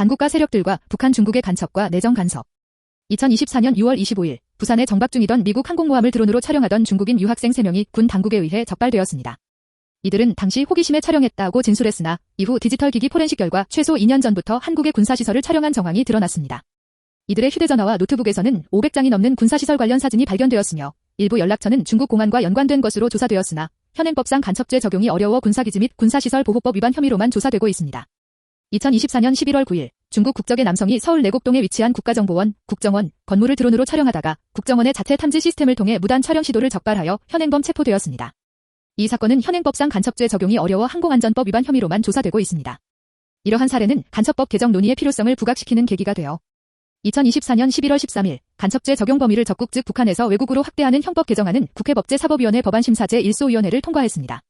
반국가 세력들과 북한 중국의 간첩과 내정 간섭. 2024년 6월 25일 부산에 정박 중이던 미국 항공모함을 드론으로 촬영하던 중국인 유학생 3명이 군 당국에 의해 적발되었습니다. 이들은 당시 호기심에 촬영했다고 진술했으나 이후 디지털 기기 포렌식 결과 최소 2년 전부터 한국의 군사시설을 촬영한 정황이 드러났습니다. 이들의 휴대전화와 노트북에서는 500장이 넘는 군사시설 관련 사진이 발견되었으며 일부 연락처는 중국 공안과 연관된 것으로 조사되었으나 현행법상 간첩죄 적용이 어려워 군사기지 및 군사시설 보호법 위반 혐의로만 조사되고 있습니다. 2024년 11월 9일 중국 국적의 남성이 서울 내곡동에 위치한 국가정보원, 국정원, 건물을 드론으로 촬영하다가 국정원의 자체 탐지 시스템을 통해 무단 촬영 시도를 적발하여 현행범 체포되었습니다. 이 사건은 현행법상 간첩죄 적용이 어려워 항공안전법 위반 혐의로만 조사되고 있습니다. 이러한 사례는 간첩법 개정 논의의 필요성을 부각시키는 계기가 되어 2024년 11월 13일 간첩죄 적용 범위를 적국 즉 북한에서 외국으로 확대하는 형법 개정안은 국회 법제사법위원회 법안심사 제 1소위원회를 통과했습니다.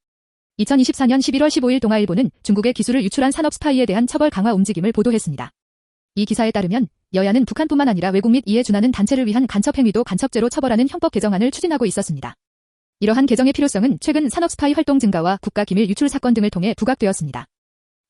2024년 11월 15일 동아 일보는 중국의 기술을 유출한 산업 스파이에 대한 처벌 강화 움직임을 보도했습니다. 이 기사에 따르면 여야는 북한뿐만 아니라 외국 및 이에 준하는 단체를 위한 간첩 행위도 간첩죄로 처벌하는 형법 개정안을 추진하고 있었습니다. 이러한 개정의 필요성은 최근 산업 스파이 활동 증가와 국가 기밀 유출 사건 등을 통해 부각되었습니다.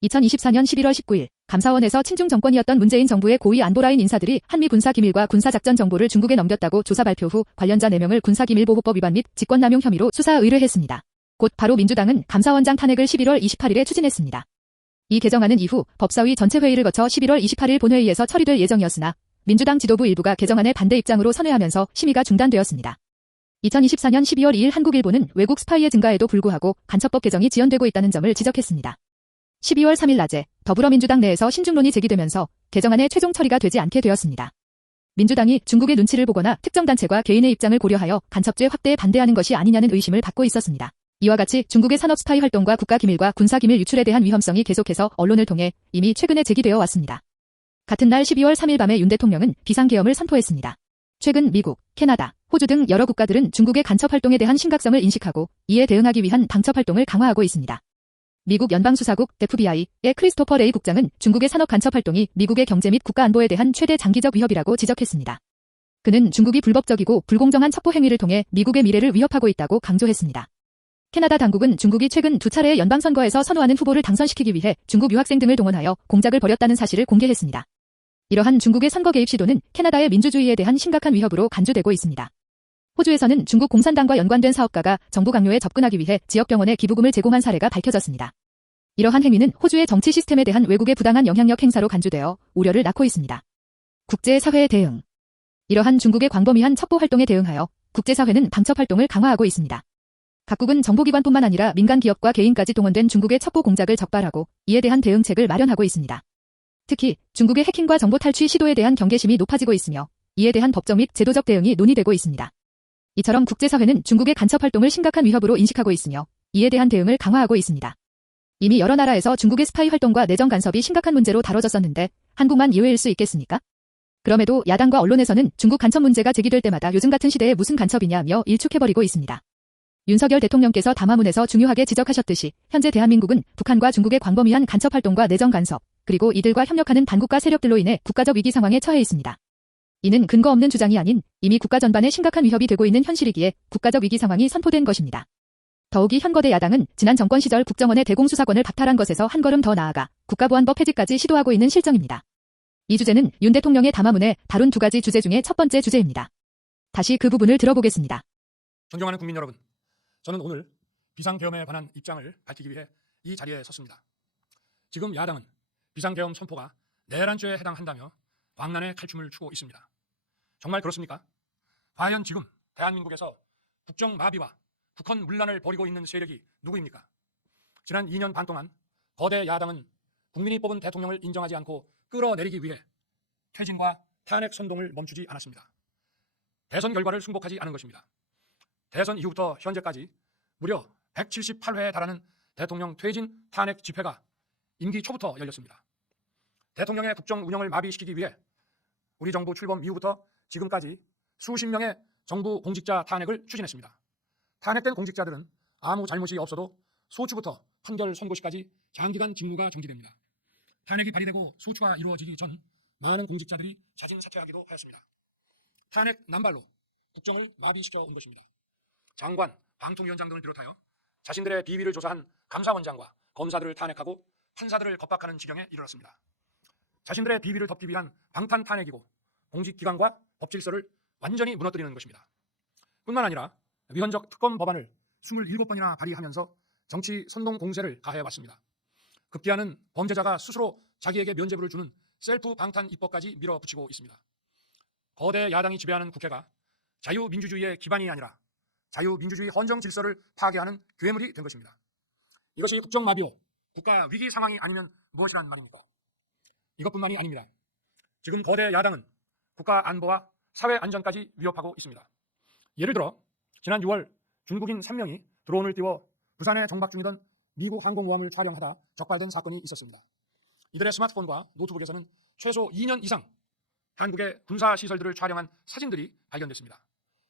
2024년 11월 19일 감사원에서 친중 정권이었던 문재인 정부의 고위 안보라인 인사들이 한미 군사 기밀과 군사 작전 정보를 중국에 넘겼다고 조사 발표 후 관련자 4명을 군사기밀보호법 위반 및 직권남용 혐의로 수사 의뢰했습니다. 곧 바로 민주당은 감사원장 탄핵을 11월 28일에 추진했습니다. 이 개정안은 이후 법사위 전체 회의를 거쳐 11월 28일 본회의에서 처리될 예정이었으나 민주당 지도부 일부가 개정안에 반대 입장으로 선회하면서 심의가 중단되었습니다. 2024년 12월 2일 한국일보는 외국 스파이의 증가에도 불구하고 간첩법 개정이 지연되고 있다는 점을 지적했습니다. 12월 3일 낮에 더불어민주당 내에서 신중론이 제기되면서 개정안의 최종 처리가 되지 않게 되었습니다. 민주당이 중국의 눈치를 보거나 특정 단체과 개인의 입장을 고려하여 간첩죄 확대에 반대하는 것이 아니냐는 의심을 받고 있었습니다. 이와 같이 중국의 산업 스파이 활동과 국가 기밀과 군사 기밀 유출에 대한 위험성이 계속해서 언론을 통해 이미 최근에 제기되어 왔습니다. 같은 날 12월 3일 밤에 윤 대통령은 비상계엄을 선포했습니다. 최근 미국, 캐나다, 호주 등 여러 국가들은 중국의 간첩 활동에 대한 심각성을 인식하고 이에 대응하기 위한 방첩 활동을 강화하고 있습니다. 미국 연방수사국 FBI의 크리스토퍼 레이 국장은 중국의 산업 간첩 활동이 미국의 경제 및 국가 안보에 대한 최대 장기적 위협이라고 지적했습니다. 그는 중국이 불법적이고 불공정한 첩보 행위를 통해 미국의 미래를 위협하고 있다고 강조했습니다. 캐나다 당국은 중국이 최근 두 차례의 연방선거에서 선호하는 후보를 당선시키기 위해 중국 유학생 등을 동원하여 공작을 벌였다는 사실을 공개했습니다. 이러한 중국의 선거 개입 시도는 캐나다의 민주주의에 대한 심각한 위협으로 간주되고 있습니다. 호주에서는 중국 공산당과 연관된 사업가가 정부 강요에 접근하기 위해 지역 병원에 기부금을 제공한 사례가 밝혀졌습니다. 이러한 행위는 호주의 정치 시스템에 대한 외국의 부당한 영향력 행사로 간주되어 우려를 낳고 있습니다. 국제사회의 대응 이러한 중국의 광범위한 첩보 활동에 대응하여 국제사회는 방첩 활동을 강화하고 있습니다. 각국은 정보기관뿐만 아니라 민간 기업과 개인까지 동원된 중국의 첩보 공작을 적발하고 이에 대한 대응책을 마련하고 있습니다. 특히 중국의 해킹과 정보 탈취 시도에 대한 경계심이 높아지고 있으며 이에 대한 법적 및 제도적 대응이 논의되고 있습니다. 이처럼 국제사회는 중국의 간첩 활동을 심각한 위협으로 인식하고 있으며 이에 대한 대응을 강화하고 있습니다. 이미 여러 나라에서 중국의 스파이 활동과 내정 간섭이 심각한 문제로 다뤄졌었는데 한국만 예외일 수 있겠습니까? 그럼에도 야당과 언론에서는 중국 간첩 문제가 제기될 때마다 요즘 같은 시대에 무슨 간첩이냐며 일축해버리고 있습니다. 윤석열 대통령께서 담화문에서 중요하게 지적하셨듯이 현재 대한민국은 북한과 중국의 광범위한 간첩 활동과 내정 간섭, 그리고 이들과 협력하는 반국가 세력들로 인해 국가적 위기 상황에 처해 있습니다. 이는 근거 없는 주장이 아닌 이미 국가 전반에 심각한 위협이 되고 있는 현실이기에 국가적 위기 상황이 선포된 것입니다. 더욱이 현거대 야당은 지난 정권 시절 국정원의 대공수사권을 박탈한 것에서 한 걸음 더 나아가 국가보안법 폐지까지 시도하고 있는 실정입니다. 이 주제는 윤 대통령의 담화문에 다룬 두 가지 주제 중에 첫 번째 주제입니다. 다시 그 부분을 들어보겠습니다. 존경하는 국민 여러분, 저는 오늘 비상계엄에 관한 입장을 밝히기 위해 이 자리에 섰습니다. 지금 야당은 비상계엄 선포가 내란죄에 해당한다며 광란의 칼춤을 추고 있습니다. 정말 그렇습니까? 과연 지금 대한민국에서 국정 마비와 국헌 문란을 벌이고 있는 세력이 누구입니까? 지난 2년 반 동안 거대 야당은 국민이 뽑은 대통령을 인정하지 않고 끌어내리기 위해 퇴진과 탄핵 선동을 멈추지 않았습니다. 대선 결과를 승복하지 않은 것입니다. 대선 이후부터 현재까지 무려 178회에 달하는 대통령 퇴진 탄핵 집회가 임기 초부터 열렸습니다. 대통령의 국정 운영을 마비시키기 위해 우리 정부 출범 이후부터 지금까지 수십 명의 정부 공직자 탄핵을 추진했습니다. 탄핵된 공직자들은 아무 잘못이 없어도 소추부터 판결 선고시까지 장기간 직무가 정지됩니다. 탄핵이 발의되고 소추가 이루어지기 전 많은 공직자들이 자진 사퇴하기도 하였습니다. 탄핵 남발로 국정을 마비시켜 온 것입니다. 장관, 방통위원장 등을 비롯하여 자신들의 비위를 조사한 감사원장과 검사들을 탄핵하고 판사들을 겁박하는 지경에 이르렀습니다. 자신들의 비비를 덮기 위한 방탄 탄핵이고 공직기관과 법질서를 완전히 무너뜨리는 것입니다. 뿐만 아니라 위헌적 특검 법안을 27번이나 발의하면서 정치 선동 공세를 가해왔습니다. 급기야는 범죄자가 스스로 자기에게 면죄부를 주는 셀프 방탄 입법까지 밀어붙이고 있습니다. 거대 야당이 지배하는 국회가 자유민주주의의 기반이 아니라 자유민주주의 헌정 질서를 파괴하는 괴물이 된 것입니다. 이것이 국정마비오, 국가 위기 상황이 아니면 무엇이란 말입니까? 이것뿐만이 아닙니다. 지금 거대 야당은 국가 안보와 사회 안전까지 위협하고 있습니다. 예를 들어 지난 6월 중국인 3명이 드론을 띄워 부산에 정박 중이던 미국 항공모함을 촬영하다 적발된 사건이 있었습니다. 이들의 스마트폰과 노트북에서는 최소 2년 이상 한국의 군사 시설들을 촬영한 사진들이 발견됐습니다.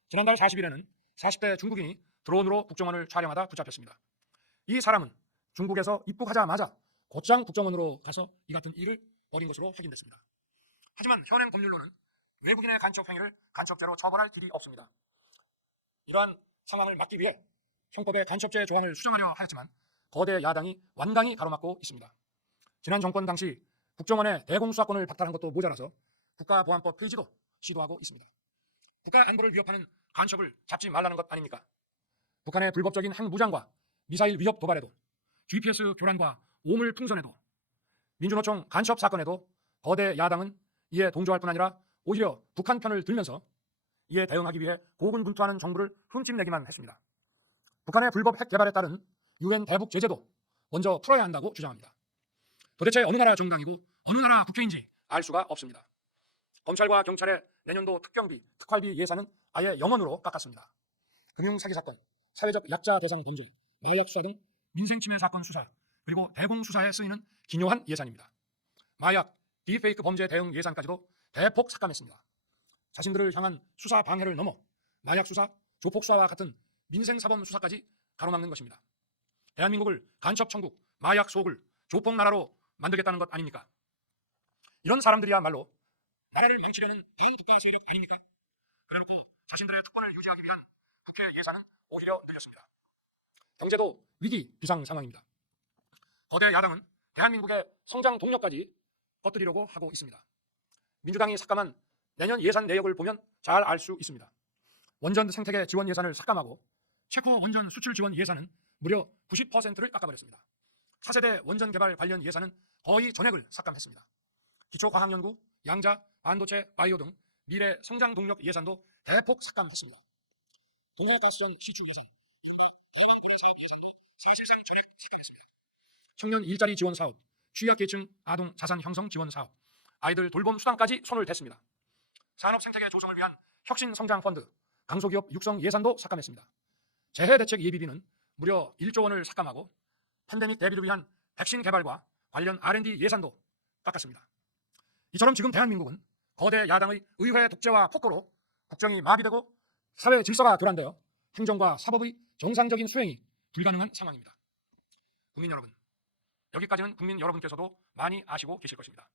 지난달 40일에는 40대 중국인이 드론으로 국정원을 촬영하다 붙잡혔습니다. 이 사람은 중국에서 입국하자마자 곧장 국정원으로 가서 이 같은 일을 벌인 것으로 확인됐습니다. 하지만 현행 법률로는 외국인의 간첩 행위를 간첩죄로 처벌할 길이 없습니다. 이러한 상황을 막기 위해 형법의 간첩죄 조항을 수정하려 하였지만 거대 야당이 완강히 가로막고 있습니다. 지난 정권 당시 국정원의 대공수사권을 박탈한 것도 모자라서 국가보안법 폐지도 시도하고 있습니다. 국가 안보를 위협하는 간첩을 잡지 말라는 것 아닙니까? 북한의 불법적인 핵무장과 미사일 위협 도발에도 GPS 교란과 오물 풍선에도 민주노총 간첩 사건에도 거대 야당은 이에 동조할 뿐 아니라 오히려 북한 편을 들면서 이에 대응하기 위해 고군분투하는 정부를 흠집내기만 했습니다. 북한의 불법 핵 개발에 따른 유엔 대북 제재도 먼저 풀어야 한다고 주장합니다. 도대체 어느 나라 정당이고 어느 나라 국회인지 알 수가 없습니다. 검찰과 경찰의 내년도 특경비, 특활비 예산은 아예 0원으로 깎았습니다. 금융사기 사건, 사회적 약자 대상 범죄, 마약 수사 등 민생침해 사건 수사, 그리고 대공 수사에 쓰이는 기묘한 예산입니다. 마약, 딥페이크 범죄 대응 예산까지도 대폭 삭감했습니다. 자신들을 향한 수사 방해를 넘어 마약 수사, 조폭 수사와 같은 민생 사범 수사까지 가로막는 것입니다. 대한민국을 간첩 천국, 마약 소굴, 조폭 나라로 만들겠다는 것 아닙니까? 이런 사람들이야말로 나라를 망치려는 반국가 세력 아닙니까? 그래놓고 자신들의 특권을 유지하기 위한 국회 예산은 오히려 늘렸습니다. 경제도 위기 비상 상황입니다. 거대 야당은 대한민국의 성장 동력까지 꺼뜨리려고 하고 있습니다. 민주당이 삭감한 내년 예산 내역을 보면 잘 알 수 있습니다. 원전 생태계 지원 예산을 삭감하고 체코 원전 수출 지원 예산은 무려 90%를 깎아버렸습니다. 차세대 원전 개발 관련 예산은 거의 전액을 삭감했습니다. 기초과학연구, 양자, 반도체, 바이오 등 미래 성장 동력 예산도 대폭 삭감했습니다. 동화가스전 시축 예산, 사업 예산도 사실상 전액 삭감했습니다. 청년 일자리 지원 사업, 취약계층 아동 자산 형성 지원 사업, 아이들 돌봄 수당까지 손을 댔습니다. 산업 생태계 조성을 위한 혁신 성장 펀드, 강소기업 육성 예산도 삭감했습니다. 재해 대책 예비비는 무려 1조 원을 삭감하고 팬데믹 대비를 위한 백신 개발과 관련 R&D 예산도 깎았습니다. 이처럼 지금 대한민국은 거대 야당의 의회 독재와 폭거로 국정이 마비되고 사회 질서가 교란되어 행정과 사법의 정상적인 수행이 불가능한 상황입니다. 국민 여러분, 여기까지는 국민 여러분께서도 많이 아시고 계실 것입니다.